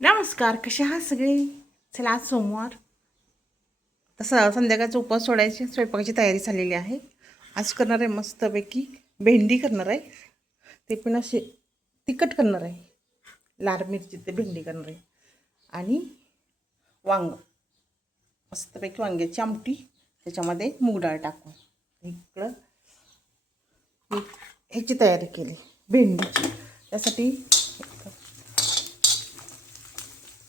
नमस्कार, कसे आहात सगळे? चला आज सोमवार, तसं संध्याकाळचा उपवास सोडायची स्वयंपाकाची तयारी झालेली आहे. आज करणार आहे मस्तपैकी भेंडी करणार आहे. ते पण असे तिखट करणार आहे. लाल मिरची ते भेंडी करणार आहे आणि वांग, मस्तपैकी वांग्याची आमटी, त्याच्यामध्ये मूग डाळ टाकून इकडं ह्याची तयारी केली भेंडीची. त्यासाठी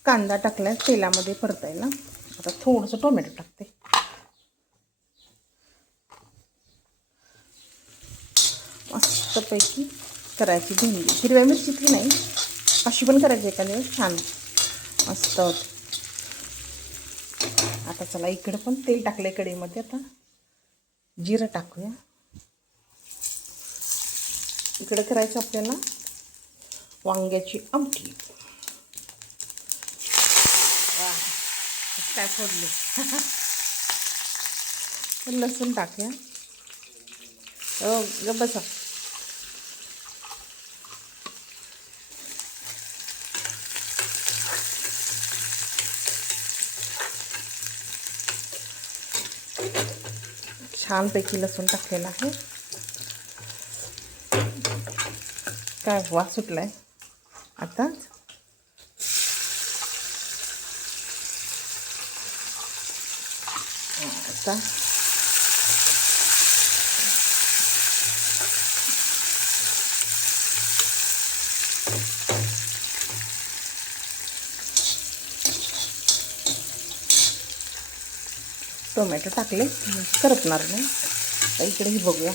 कांदा टाकला तेलामध्ये परतायला. आता थोडंसं टोमॅटो टाकते. मस्तपैकी करायची भेंडी, हिरव्या मिरचीतली नाही, अशी पण करायची एखाद्या वेळेस, छान मस्त होते. आता चला इकडं पण तेल टाकलं कढईमध्ये. आता जिरं टाकूया. इकडं करायचं आपल्याला वांग्याची आमटी. काय फोडले. लसूण टाकूया. हो ग बसा. छानपैकी लसूण टाकलेला आहे. काय वास सुटलाय. आता टोमॅटो टाकले, करपणार नाही. तर इकडेही बघूया.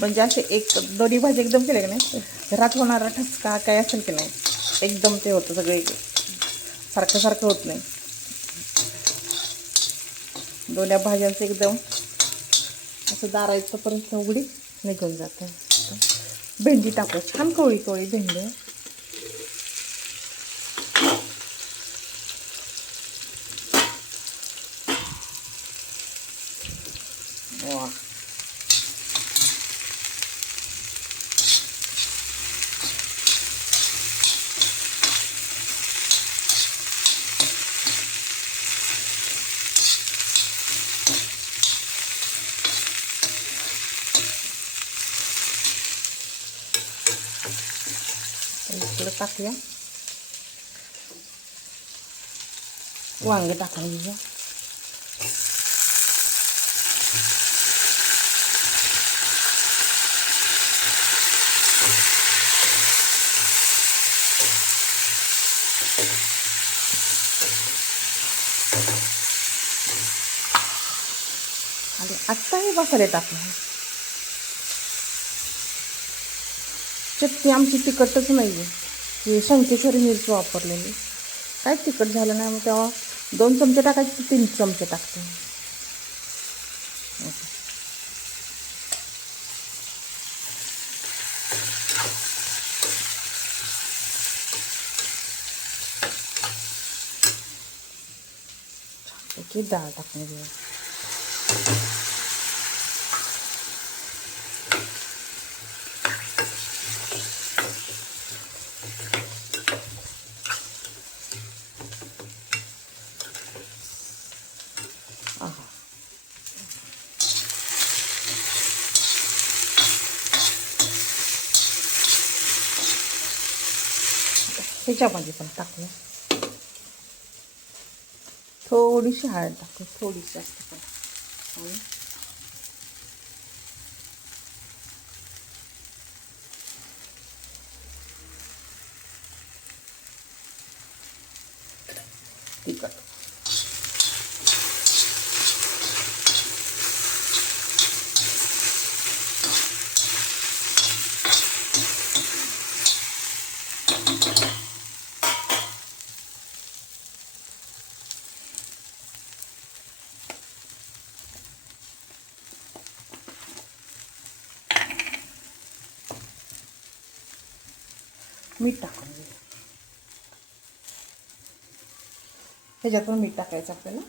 म्हणजे असे एक दोन्ही भाजी एकदम केले की नाही, घरात होणारा ठसका काय असेल की नाही, एकदम ते होतं. सगळे सारखं सारखं होत नाही. दोन्ही भाज्यांचं एकदम असं दारायचंपर्यंत उघडी निघून जातं. भेंडी टाकू. छान कवळी कवळी भेंडी. वा, इकडं टाकूया. वांगे टाकून घेऊया. आणि आत्ता हे मसाले टाकले. चटणी आमची तिखटच नाही आहे, ही शंकेश्वरी मिरची वापरलेली. काय तिखट झालं नाही, मग तेव्हा 2 चमचे टाकायचे, 3 चमचे टाकते. त्याची डाळ टाकून घेऊया. ह्याच्यामध्ये पण टाकूया. थोडीशी हळद टाकू, थोडीशी जास्त पण. आणि तिखट. मीठ टाकून घेऊ. ह्याच्यातून मीठ टाकायचं आपल्याला.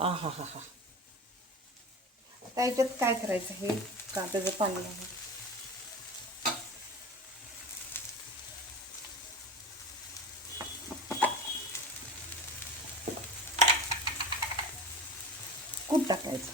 हा हा हा हा. आता याच्यात काय करायचं आहे, कांद्याचं पाणी आहे. कूट टाकायचं.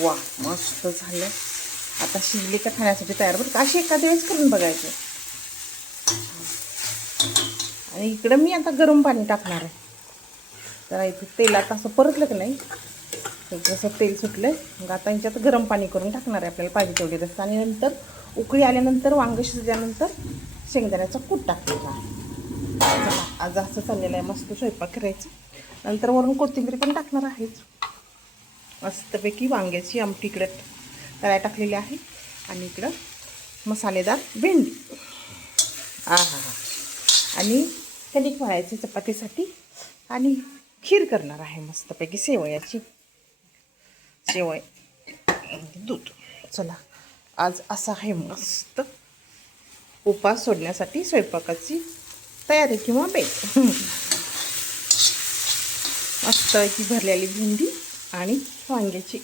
वा, मस्त झालं. आता शिजली का खाण्यासाठी तयार. बरं का, अशी एखाद्या वेळेस करून बघायचं. आणि इकडं मी आता गरम पाणी टाकणार आहे. तर इथे तेलात असं परतलं की नाही, जसं तेल सुटलं, मग आता ह्याच्यात गरम पाणी करून टाकणार आहे आपल्याला पाहिजे तेवढे जास्त. आणि नंतर उकळी आल्यानंतर, वांगं शिजल्यानंतर शेंगदाण्याचा कूट टाकायचा. आज असं चाललेलं आहे, मस्त स्वयंपाक करायचं. नंतर वरून कोथिंबीर पण टाकणार आहेच. मस्तपैकी वांग्याची आमटी इकडं तळ्या टाकलेली आहे. आणि इकडं मसालेदार भेंडी. हा हा हा. आणि कणिक मळायची चपातीसाठी. आणि खीर करणार आहे मस्तपैकी शेवयाची. शेवय दूध. चला, आज असा आहे मस्त उपास सोडण्यासाठी स्वयंपाकाची तयारी किंवा बेत. मस्त की भरलेली भेंडी आणि वांग्याची